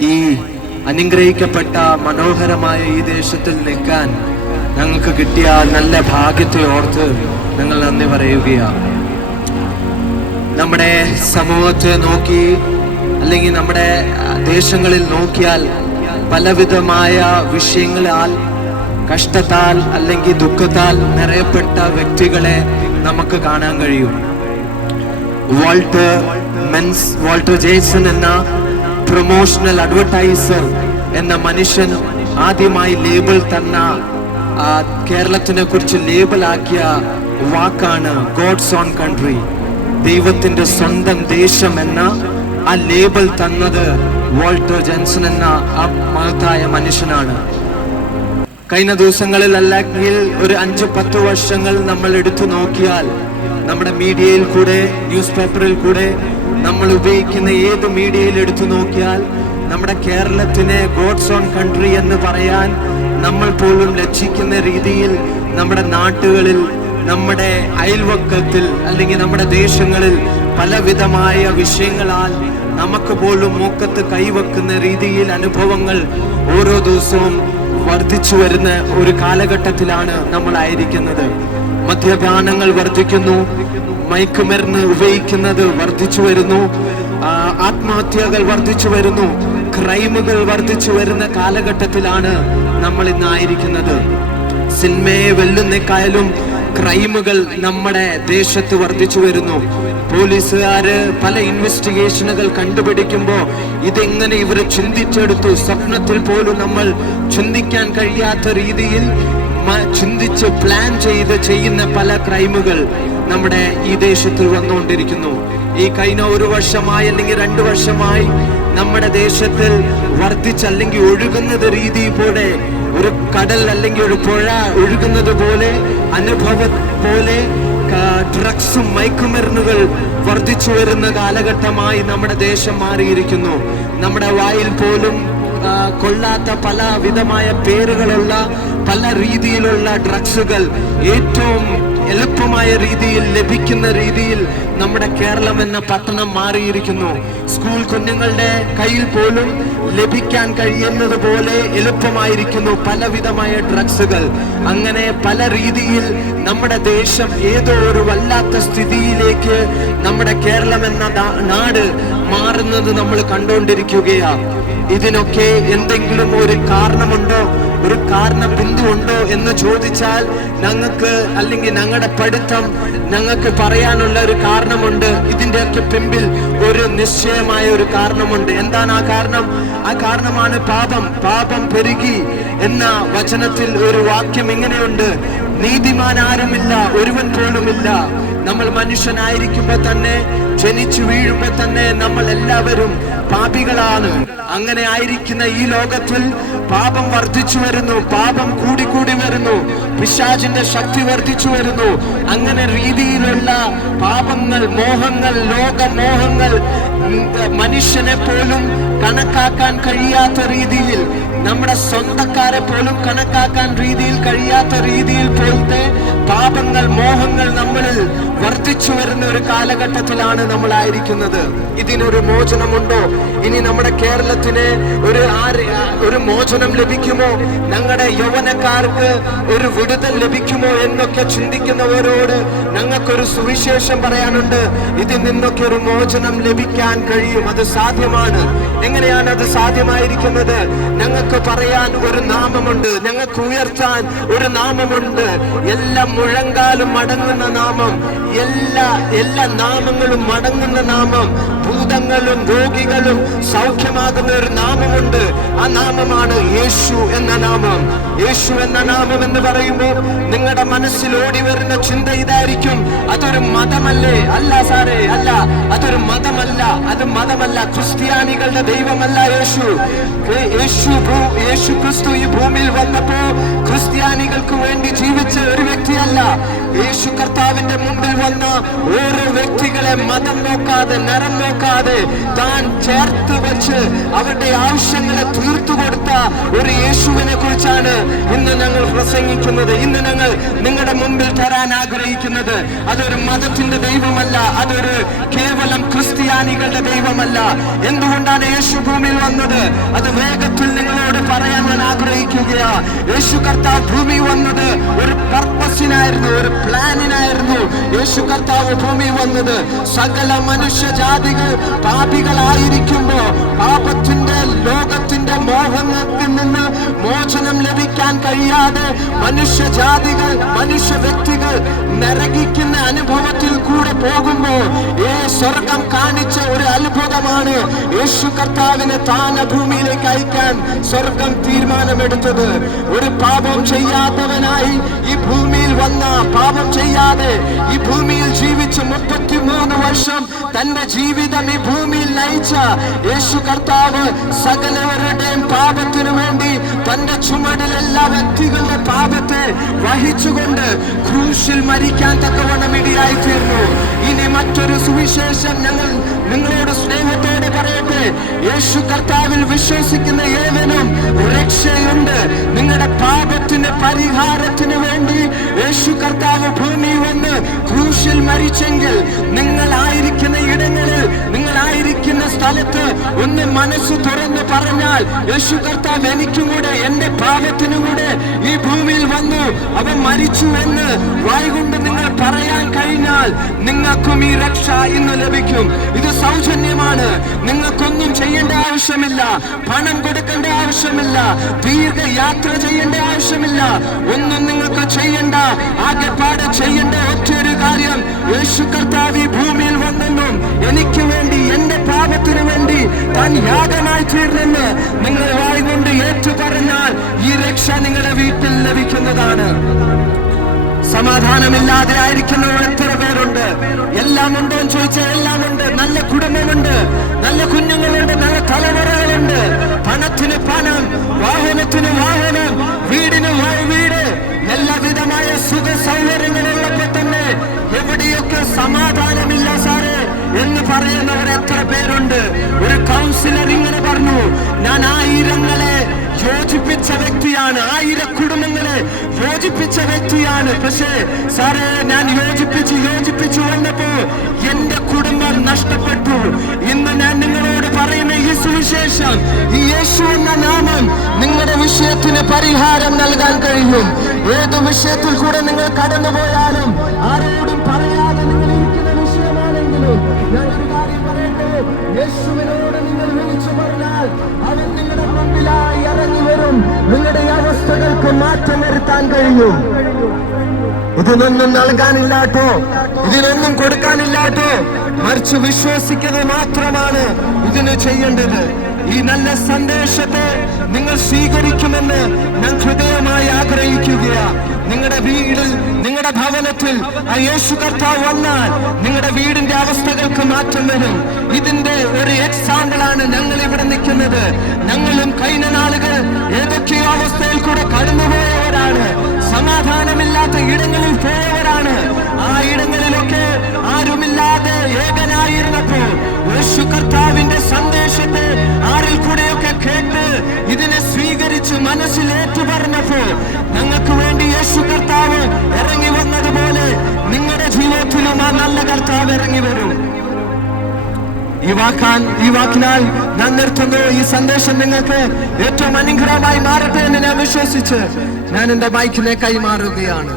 ഈ അനുഗ്രഹിക്കപ്പെട്ട മനോഹരമായ ഈ ദേശത്തിൽ നിൽക്കാൻ ഞങ്ങൾക്ക് കിട്ടിയ നല്ല ഭാഗ്യത്തെ ഓർത്ത് ഞങ്ങൾ നന്ദി പറയുകയാണ്. നമ്മുടെ സമൂഹത്തെ നോക്കി അല്ലെങ്കിൽ നമ്മുടെ ദേശങ്ങളിൽ നോക്കിയാൽ പലവിധമായ വിഷയങ്ങളാൽ, കഷ്ടത്താൽ അല്ലെങ്കിൽ ദുഃഖത്താൽ നിറയപ്പെട്ട വ്യക്തികളെ നമുക്ക് കാണാൻ കഴിയും. വാൾട്ടർ ജേസൺ എന്ന പ്രൊമോഷണൽ അഡ്വർടൈസർ എന്ന മനുഷ്യൻ ആദ്യമായി ലേബൽ തന്ന കേരളത്തിനെ കുറിച്ച് ലേബലാക്കിയ വാക്കാണ് ഗോഡ്സ് ഓൺ കൺട്രി, ദൈവത്തിന്റെ സ്വന്തം ദേശം എന്ന ആ ലേബൽ തന്നത് വാൾട്ടർ ജെൻസൺ എന്ന ആ മഹത്തായ മനുഷ്യനാണ്. കഴിഞ്ഞ ദിവസങ്ങളിൽ അല്ലെങ്കിൽ ഒരു 5-10 വർഷങ്ങൾ നമ്മൾ എടുത്തു നോക്കിയാൽ നമ്മുടെ മീഡിയയിൽ കൂടെ, ന്യൂസ് പേപ്പറിൽ കൂടെ, നമ്മൾ ഉപയോഗിക്കുന്ന ഏത് മീഡിയയിൽ എടുത്തു നോക്കിയാൽ നമ്മുടെ കേരളത്തിനെ ഗോഡ്സ് ഓൺ കൺട്രി എന്ന് പറയാൻ നമ്മൾ പോലും ലജ്ജിക്കുന്ന രീതിയിൽ നമ്മുടെ നാട്ടുകളിൽ, നമ്മുടെ അയൽവക്കത്തിൽ അല്ലെങ്കിൽ നമ്മുടെ ദേശങ്ങളിൽ പലവിധമായ വിഷയങ്ങളാൽ നമുക്ക് പോലും മൂക്കത്ത് കൈവെക്കുന്ന രീതിയിൽ അനുഭവങ്ങൾ ഓരോ ദിവസവും വർദ്ധിച്ചു വരുന്ന ഒരു കാലഘട്ടത്തിലാണ് നമ്മൾ ആയിരിക്കുന്നത്. മദ്യപാനങ്ങൾ വർദ്ധിക്കുന്നു, മയക്കുമരുന്ന് ഉപയോഗിക്കുന്നത് വർദ്ധിച്ചു വരുന്നു, ആത്മഹത്യകൾ വർദ്ധിച്ചു വരുന്നു, ക്രൈമുകൾ വർദ്ധിച്ചു വരുന്ന കാലഘട്ടത്തിലാണ് നമ്മൾ ഇന്നായിരിക്കുന്നത്. സിനിമയെ വെല്ലുന്നേക്കായാലും ക്രൈമുകൾ നമ്മുടെ ദേശത്ത് വർദ്ധിച്ചു വരുന്നു. പോലീസുകാര് പല ഇൻവെസ്റ്റിഗേഷനുകൾ കണ്ടുപിടിക്കുമ്പോൾ ഇതെങ്ങനെ ഇവർ ചിന്തിച്ചെടുത്തു, സ്വപ്നത്തിൽ പോലും നമ്മൾ ചിന്തിക്കാൻ കഴിയാത്ത രീതിയിൽ ചിന്തിച്ച് പ്ലാൻ ചെയ്ത് ചെയ്യുന്ന പല ക്രൈമുകൾ നമ്മുടെ ഈ ദേശത്തിൽ വന്നുകൊണ്ടിരിക്കുന്നു. ഈ കഴിഞ്ഞ 1 വർഷമായി അല്ലെങ്കിൽ 2 വർഷമായി നമ്മുടെ ദേശത്തിൽ വർദ്ധിച്ചല്ലെങ്കിൽ ഒഴുകുന്നത് രീതി പോലെ, ഒരു കടൽ അല്ലെങ്കിൽ ഒരു പുഴ ഒഴുകുന്നത് പോലെ, അനുഭവം പോലെ ഡ്രഗ്സും മയക്കുമരുന്നുകൾ വർദ്ധിച്ചു വരുന്ന കാലഘട്ടമായി നമ്മുടെ ദേശം മാറിയിരിക്കുന്നു. നമ്മുടെ വായിൽ പോലും കൊള്ളാത്ത പല വിധമായ പേരുകളുള്ള പല രീതിയിലുള്ള ഡ്രഗ്സുകൾ ഏറ്റവും എളുപ്പമായ രീതിയിൽ ലഭിക്കുന്ന രീതിയിൽ നമ്മുടെ കേരളം എന്ന പട്ടണം മാറിയിരിക്കുന്നു. സ്കൂൾ കുഞ്ഞുങ്ങളുടെ കയ്യിൽ പോലും ലഭിക്കാൻ കഴിയുന്നത് പോലെ എളുപ്പമായിരിക്കുന്നു പലവിധമായ ഡ്രഗ്സുകൾ. അങ്ങനെ പല രീതിയിൽ നമ്മുടെ ദേശം ഏതോ ഒരു വല്ലാത്ത സ്ഥിതിയിലേക്ക് നമ്മുടെ കേരളം എന്ന നാട് മാറുന്നത് നമ്മൾ കണ്ടുകൊണ്ടിരിക്കുകയാണ്. ഇതിനൊക്കെ എന്തെങ്കിലും ഒരു കാരണമുണ്ടോ, ഒരു കാരണ ബിന്ദു ഉണ്ടോ എന്ന് ചോദിച്ചാൽ ഞങ്ങൾക്ക് അല്ലെങ്കിൽ ഞങ്ങളുടെ പഠിത്തം ഞങ്ങൾക്ക് പറയാനുള്ള ഒരു കാരണമുണ്ട്. ഇതിൻ്റെയൊക്കെ പിമ്പിൽ ഒരു നിശ്ചയമായ ഒരു കാരണമുണ്ട്. എന്താണ് ആ കാരണം? ആ കാരണമാണ് പാപം. പാപം പെരുകി എന്ന വചനത്തിൽ ഒരു വാക്യം ഇങ്ങനെയുണ്ട്: നീതിമാൻ ആരുമില്ല, ഒരുവൻ പോലുമില്ല. നമ്മൾ മനുഷ്യനായിരിക്കുമ്പോൾ തന്നെ, ജനിച്ചു വീഴുമ്പോൾ തന്നെ നമ്മൾ എല്ലാവരും പാപികളാണ്. അങ്ങനെ ആയിരിക്കുന്ന ഈ ലോകത്തിൽ പാപം വർദ്ധിച്ചു വരുന്നു, പാപം കൂടിക്കൂടി വരുന്നു, പിശാചിന്റെ ശക്തി വർദ്ധിച്ചു വരുന്നു. അങ്ങനെ രീതിയിലുള്ള പാപങ്ങൾ, മോഹങ്ങൾ, ലോകമോഹങ്ങൾ മനുഷ്യനെ പോലും കണക്കാക്കാൻ കഴിയാത്ത രീതിയിൽ, നമ്മുടെ സ്വന്തക്കാരെ പോലും കണക്കാക്കാൻ കഴിയാത്ത രീതിയിൽ പോലത്തെ പാപങ്ങൾ, മോഹങ്ങൾ നമ്മളിൽ വർദ്ധിച്ചു വരുന്ന ഒരു കാലഘട്ടത്തിലാണ് നമ്മളായിരിക്കുന്നത്. ഇതിനൊരു മോചനമുണ്ടോ? ഇനി നമ്മുടെ കേരളത്തിന് ഒരു മോചനം ലഭിക്കുമോ? ഞങ്ങളുടെ യൗവനക്കാർക്ക് ഒരു വിടുതൽ ലഭിക്കുമോ എന്നൊക്കെ ചിന്തിക്കുന്നവരോട് ഞങ്ങൾക്കൊരു സുവിശേഷം പറയാനുണ്ട്. ഇതിൽ നിന്നൊക്കെ ഒരു മോചനം ലഭിക്കാൻ കഴിയും. അത് സാധ്യമാണ്. എങ്ങനെയാണ് അത് സാധ്യമായിരിക്കുന്നത്? ഞങ്ങൾക്ക് പറയാൻ ഒരു നാമമുണ്ട്, ഞങ്ങൾക്ക് ഉയർത്താൻ ഒരു നാമമുണ്ട്. എല്ലാ മുഴങ്കാലും മടങ്ങുന്ന നാമം, എല്ലാ നാമങ്ങളും മടങ്ങുന്ന നാമം, ഭൂതങ്ങളും രോഗികളും സൗഖ്യമാകുന്ന ഒരു നാമമുണ്ട്. ആ നാമമാണ് യേശു എന്ന നാമം. യേശു എന്ന നാമം എന്ന് പറയുമ്പോൾ നിങ്ങളുടെ മനസ്സിൽ ഓടി വരുന്ന ചിന്ത ഇതായിരിക്കും: അതൊരു മതമല്ലേ? അല്ല സാറേ, അല്ല, അതൊരു മതമല്ല, അത് മതമല്ല. ക്രിസ്ത്യാനികളുടെ ദൈവമല്ല യേശു. യേശു ക്രിസ്തു ഈ ഭൂമിയിൽ വന്നപ്പോ ക്രിസ്ത്യാനികൾക്ക് വേണ്ടി ജീവിച്ച ഒരു വ്യക്തിയല്ല. യേശു കർത്താവിന്റെ മുമ്പിൽ വന്ന ഓരോ വ്യക്തികളെ മതം നോക്കാതെ, നിറം കൊടുക്കാതെ താൻ ചേർത്ത് വെച്ച് അവരുടെ ആവശ്യങ്ങളെ തീർത്തു കൊടുത്ത ഒരു യേശുവിനെ കുറിച്ചാണ് ഇന്ന് ഞങ്ങൾ പ്രസംഗിക്കുന്നത്. ഇന്ന് ഞങ്ങൾ നിങ്ങളുടെ മുമ്പിൽ തരാൻ ആഗ്രഹിക്കുന്നത് അതൊരു മതത്തിന്റെ ദൈവമല്ല, അതൊരു കേവലം ക്രിസ്ത്യാനികളുടെ ദൈവമല്ല. എന്തുകൊണ്ടാണ് യേശു ഭൂമിയിൽ വന്നത്? അത് വേഗത്തിൽ നിങ്ങളോട് പറയാൻ ഞാൻ ആഗ്രഹിക്കുകയാ. യേശു കർത്താവ് ഭൂമി വന്നത് ഒരു പർപ്പസിനായിരുന്നു, ഒരു പ്ലാനിനായിരുന്നു. യേശു കർത്താവ് ഭൂമി വന്നത് സകല മനുഷ്യജാതികൾ പാപികളായിരിക്കുമ്പോ പാപത്തിന്റെ ലോകത്തിന്റെ മോഹത്തിൽ നിന്ന് മോചനം ലഭിക്കാൻ കഴിയാതെ മനുഷ്യജാതികൾ, മനുഷ്യ വ്യക്തികൾ നരകിക്കുന്ന അനുഭവത്തിൽ കൂടെ പോകുമ്പോ സ്വർഗം കാണിച്ച ഒരു അത്ഭുതമാണ് യേശു കർത്താവിനെ താൻ ഭൂമിയിലേക്ക് അയക്കാൻ സ്വർഗം തീരുമാനമെടുത്തത്. ഒരു പാപം ചെയ്യാത്തവനായി ഈ ഭൂമിയിൽ വന്ന, പാപം ചെയ്യാതെ ഈ ഭൂമിയിൽ ജീവിച്ച് 33 വർഷം തന്റെ ജീവിതം ഈ ഭൂമിയിൽ നയിച്ച യേശു കർത്താവ് സകലവരുടെയും പാപത്തിനു വേണ്ടി തന്റെ ചുമടിൽ എല്ലാ വ്യക്തികളുടെ പാപത്തെ വഹിച്ചുകൊണ്ട് ക്രൂശിൽ മരിക്കാൻ തക്കവണ്ണം ഇടയായി തീർന്നു. ഇനി മറ്റൊരു സുവിശേഷം ഞങ്ങൾ നിങ്ങളോട് സ്നേഹത്തോടെ പറയട്ടെ. യേശു കർത്താവിൽ വിശ്വസിക്കുന്ന ഏവനും രക്ഷയുണ്ട്. നിങ്ങളുടെ പാപത്തിന്റെ പരിഹാരത്തിന് വേണ്ടി യേശു കർത്താവ് ഭൂമിയിൽ വന്ന് ക്രൂശിൽ മരിച്ചെങ്കിൽ നിങ്ങളായിരിക്കുന്ന ഇടങ്ങളിൽ, നിങ്ങളായിരിക്കുന്ന സ്ഥലത്ത് ഒന്ന് മനസ്സ് തുറന്ന് പറഞ്ഞാൽ യേശു കർത്താവ് എനിക്കും കൂടെ, എന്റെ പാപത്തിനും കൂടെ ഈ ഭൂമിയിൽ വന്നു, അവൻ മരിച്ചു എന്ന് വായ്കൊണ്ട് നിങ്ങൾ പറയാൻ കഴിഞ്ഞാൽ നിങ്ങൾക്കും ഈ രക്ഷ ഇന്ന് ലഭിക്കും. ഇത് സൗജന്യമാണ്. നിങ്ങൾക്കൊന്നും ചെയ്യേണ്ട ആവശ്യമില്ല, പണം കൊടുക്കേണ്ട ആവശ്യമില്ല, ദീർഘയാത്ര ചെയ്യേണ്ട ആവശ്യമില്ല, ഒന്നും നിങ്ങൾക്ക് ചെയ്യേണ്ട. ആകെപ്പാടെ ചെയ്യേണ്ട ഒറ്റൊരു കാര്യം, യേശു കർത്താവ് ഈ ഭൂമിയിൽ വന്നെന്നും എനിക്ക് വേണ്ടി, എന്റെ പാപത്തിനു വേണ്ടി താൻ യാഗമായി തീർന്നെന്ന് നിങ്ങൾ വായ്കൊണ്ട് ഏറ്റു പറഞ്ഞാൽ ഈ രക്ഷ നിങ്ങളുടെ വീട്ടിൽ ലഭിക്കുന്നതാണ്. സമാധാനമില്ലാതെ ആയിരിക്കുന്നവർ എത്ര പേരുണ്ട്? എല്ലാം ഉണ്ടോ എന്ന് ചോദിച്ചാൽ എല്ലാം ഉണ്ട്. നല്ല കുടുംബമുണ്ട്, നല്ല കുഞ്ഞുങ്ങളുണ്ട്, നല്ല തലമുറകളുണ്ട്. പണത്തിന് പണം, വാഹനത്തിന് വാഹനം, വീടിന് വീട്, എല്ലാവിധമായ സുഖ സൗകര്യങ്ങളുള്ളപ്പോൾ തന്നെ എവിടെയൊക്കെ സമാധാനമില്ല സാറേ എന്ന് പറയുന്നവർ എത്ര പേരുണ്ട്? ഒരു കൗൺസിലർ ഇങ്ങനെ പറഞ്ഞു, ഞാൻ 1000 യോജിപ്പിച്ച വ്യക്തിയാണ്, 1000 കുടുംബങ്ങളെ യോജിപ്പിച്ച വ്യക്തിയാണ്. പക്ഷേ സാറേ ഞാൻ യോജിപ്പിച്ചു വന്നപ്പോ എന്റെ കുടുംബം നഷ്ടപ്പെട്ടു. ഇന്ന് ഞാൻ നിങ്ങളോട് പറയുന്ന ഈ സുവിശേഷം, ഈ യേശു എന്ന നാമം നിങ്ങളുടെ വിഷയത്തിന് പരിഹാരം നൽകാൻ കഴിയും. ഏത് വിഷയത്തിൽ കൂടെ നിങ്ങൾ കടന്നുപോയാലും, ആരോടും പറയാതെ നിങ്ങൾ ഇരിക്കുന്ന വിഷയമാണെങ്കിലും, ഞാൻ ഒരു കാര്യം പറയട്ടെ, യേശുവിനോട് നിങ്ങൾ വിളിച്ചു പറഞ്ഞാൽ അവൻ നിങ്ങളുടെ മുമ്പിലായി ഇറങ്ങി വരും. നിങ്ങളുടെ അവസ്ഥകൾക്ക് മാറ്റം വരുത്താൻ കഴിയും. ഇതിനൊന്നും നൽകാനില്ലാട്ടോ, ഇതിനൊന്നും കൊടുക്കാനില്ലാട്ടോ, മറിച്ച് വിശ്വസിക്കുന്നത് മാത്രമാണ് ഇതിന് ചെയ്യേണ്ടത്. ഈ നല്ല സന്ദേശത്തെ നിങ്ങൾ സ്വീകരിക്കുമെന്ന് ഞാൻ ഹൃദയമായി ആഗ്രഹിക്കുകയാണ്. നിങ്ങളുടെ വീടിൽ, നിങ്ങളുടെ ഭവനത്തിൽ ആ യേശു കർത്താവ് വന്നാൽ നിങ്ങളുടെ വീടിന്റെ അവസ്ഥകൾക്ക് മാറ്റം വരും. ഇതിന്റെ ഒരു എക്സാമ്പിളാണ് ഞങ്ങൾ ഇവിടെ നിൽക്കുന്നത്. ഞങ്ങളും കഴിഞ്ഞ നാളുകൾ ഏതൊക്കെയോ അവസ്ഥയിൽ കൂടെ കടന്നുപോയവരാണ്. സമാധാനമില്ലാത്ത ഇടങ്ങളിൽ പോയവരാണ്. ആ ഇടങ്ങളിലൊക്കെ ആരുമില്ലാതെ ഏകനായിരുന്നപ്പോ യേശു കർത്താവിന്റെ സന്ദേശത്തെ ആരിൽ കൂടെയൊക്കെ കേട്ട് ഇതിനെ സ്വീകരിച്ച് മനസ്സിൽ ഏറ്റുപറഞ്ഞപ്പോ ഞങ്ങൾക്ക് വേണ്ടി യേശു കർത്താവ് ഇറങ്ങി വന്നതുപോലെ നിങ്ങളുടെ ജീവിതത്തിലും ആ നല്ല കർത്താവ് ഇറങ്ങി വരും. ഈ വാക്കിനാൽ ഞാൻ നിർത്തുന്നു. ഈ സന്ദേശം നിങ്ങൾക്ക് ഏറ്റവും അനുഗ്രഹമായി മാറട്ടെ എന്ന് ഞാൻ വിശ്വസിച്ച് ഞാൻ എന്റെ മൈക്കിനെ കൈമാറുകയാണ്.